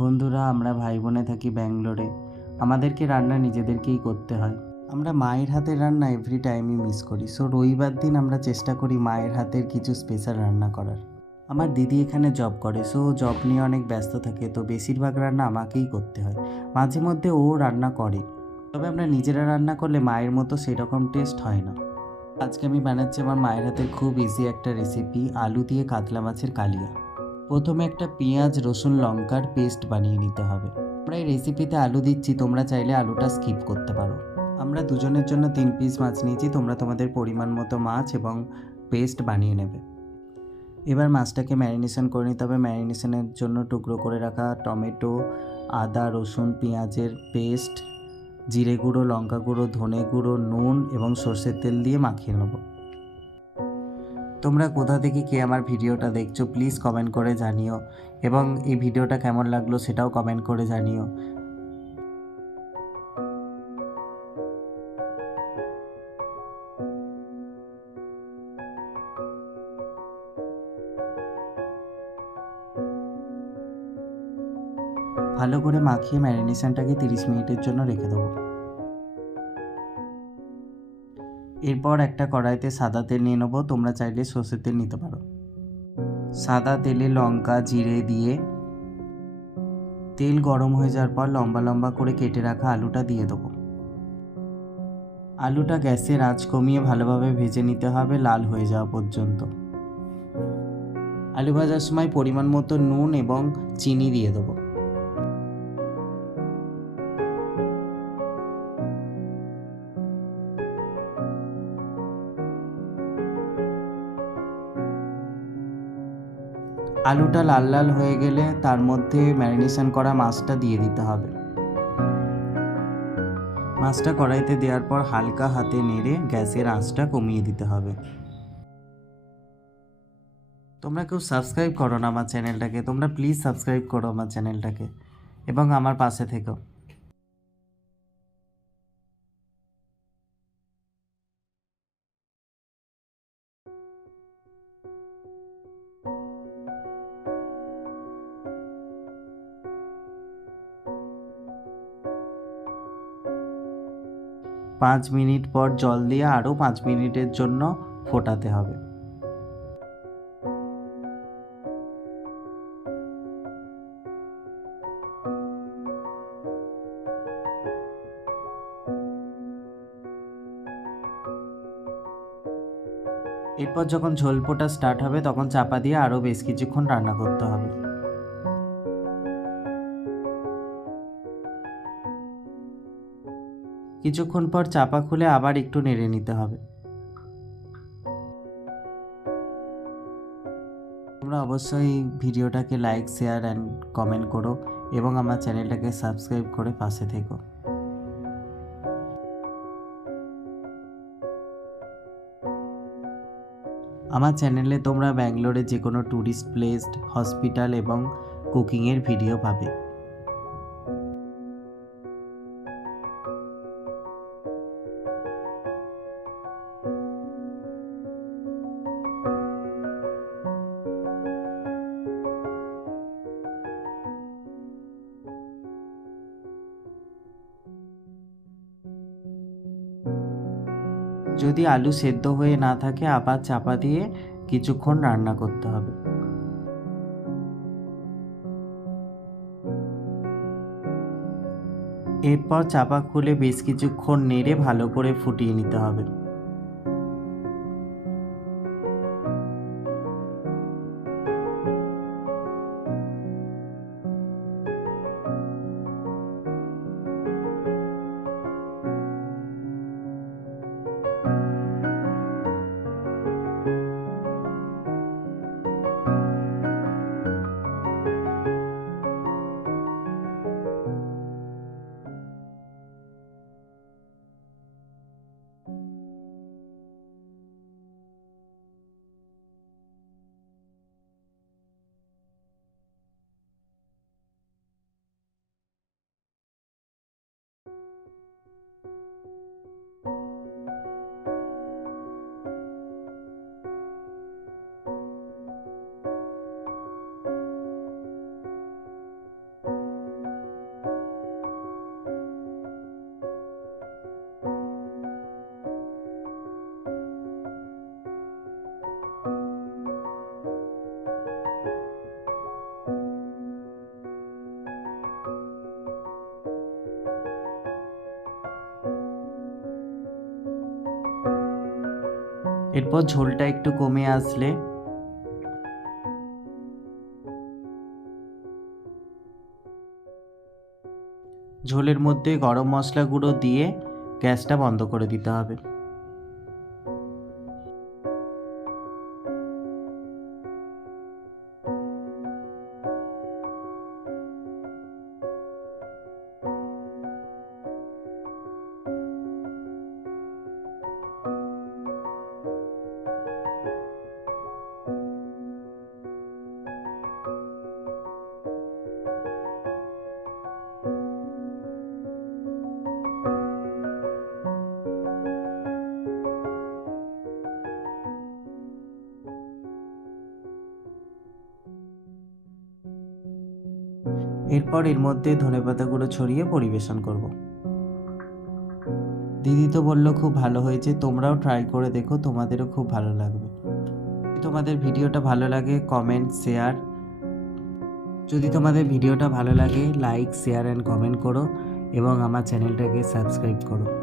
বন্ধুরা, আমরা ভাই বোনে থাকি ব্যাঙ্গালোরে। আমাদেরকে রান্না নিজেদেরকেই করতে হয়। আমরা মায়ের হাতের রান্না এভরি টাইমই মিস করি। সো রবিবার দিন আমরা চেষ্টা করি মায়ের হাতের কিছু স্পেশাল রান্না করার। আমার দিদি এখানে জব করে সো জব নিয়ে অনেক ব্যস্ত থাকে। তো বেশিরভাগ রান্না আমাকেই করতে হয়। মাঝে মধ্যে ও রান্না করে। তবে আমরা নিজেরা রান্না করলে মায়ের মতো সেরকম টেস্ট হয় না। আজকে আমি বানাচ্ছি আমার মায়ের হাতের খুব ইজি একটা রেসিপি আলু দিয়ে কাতলা মাছের কালিয়া। প্রথমে একটা পেঁয়াজ, রসুন, লঙ্কার পেস্ট বানিয়ে নিতে হবে। আমরা এই রেসিপিতে আলু দিচ্ছি, তোমরা চাইলে আলুটা স্কিপ করতে পারো। আমরা দুজনের জন্য তিন পিস মাছ নিয়েছি, তোমরা তোমাদের পরিমাণ মতো মাছ এবং পেস্ট বানিয়ে নেবে। এবার মাছটাকে ম্যারিনেশন করে নিতে হবে। ম্যারিনেশনের জন্য টুকরো করে রাখা টমেটো, আদা, রসুন, পেঁয়াজের পেস্ট, জিরে গুঁড়ো, লঙ্কা গুঁড়ো, ধনে গুঁড়ো, নুন এবং সর্ষের তেল দিয়ে মাখিয়ে নেব। তোমরা কোথা থেকে কে আমার ভিডিওটা দেখছ প্লিজ কমেন্ট করে জানিও। এবং এই ভিডিওটা কেমন লাগল সেটাও কমেন্ট করে জানিও। ভালো করে মাখিয়ে ম্যারিনেশনটাকে তিরিশ মিনিটের জন্য রেখে দেবো। এরপর একটা কড়াইতে সাদা তেল নিয়ে নেব, তোমরা চাইলে সর্ষের তেল নিতে পারো। সাদা তেলে লঙ্কা, জিরে দিয়ে তেল গরম হয়ে যাওয়ার পর লম্বা লম্বা করে কেটে রাখা আলুটা দিয়ে দেবো। আলুটা গ্যাসের আঁচ কমিয়ে ভালোভাবে ভেজে নিতে হবে, লাল হয়ে যাওয়া পর্যন্ত। আলু ভাজার সময় পরিমাণ মতো নুন এবং চিনি দিয়ে দেবো। আলুটা লাল লাল হয়ে গেলে তার মধ্যে ম্যারিনেশন করা মাছটা দিয়ে দিতে হবে। মাছটা কড়াইতে দেওয়ার পর হালকা হাতে নেড়ে গ্যাসের আঁচটা কমিয়ে দিতে হবে। তোমরা কেউ সাবস্ক্রাইব করো না আমার চ্যানেলটাকে, তোমরা প্লিজ সাবস্ক্রাইব করো আমার চ্যানেলটাকে এবং আমার পাশে থেকো। পাঁচ মিনিট পর জল দিয়ে আরও পাঁচ মিনিটের জন্য ফোটাতে হবে। এরপর যখন ঝোল ফোটা স্টার্ট হবে, তখন চাপা দিয়ে আরও বেশ কিছুক্ষণ রান্না করতে হবে। কিছুক্ষণ পর চাপা খুলে আবার একটু নেড়ে নিতে হবে। তোমরা অবশ্যই ভিডিওটাকে লাইক শেয়ার অ্যান্ড কমেন্ট করো এবং আমার চ্যানেলটাকে সাবস্ক্রাইব করে পাশে থেকো। আমার চ্যানেলে তোমরা ব্যাঙ্গালোরে যে কোনো ট্যুরিস্ট প্লেস হসপিটাল এবং কুকিংয়ের ভিডিও পাবে। যদি আলু সেদ্ধ হয়ে না থাকে, আবার চাপা দিয়ে কিছুক্ষণ রান্না করতে হবে। এরপর চাপা খুলে বেশ কিছুক্ষণ নেড়ে ভালো করে ফুটিয়ে নিতে হবে। এরপর ঝোলটা একটু কমে আসলে। ঝোলের মধ্যে গরম মশলা গুঁড়ো দিয়ে গ্যাসটা বন্ধ করে দিতে হবে। এরপর এর মধ্যে ধনে পাতাগুলো ছড়িয়ে পরিবেশন করব। দিদি তো বলল, খুব ভালো হয়েছে, তোমরাও ট্রাই করে দেখো, তোমাদেরও খুব ভালো লাগবে। তোমাদের ভিডিওটা ভালো লাগে কমেন্ট শেয়ার যদি তোমাদের ভিডিওটা ভালো লাগে লাইক শেয়ার অ্যান্ড কমেন্ট করো এবং আমার চ্যানেলটাকে সাবস্ক্রাইব করো।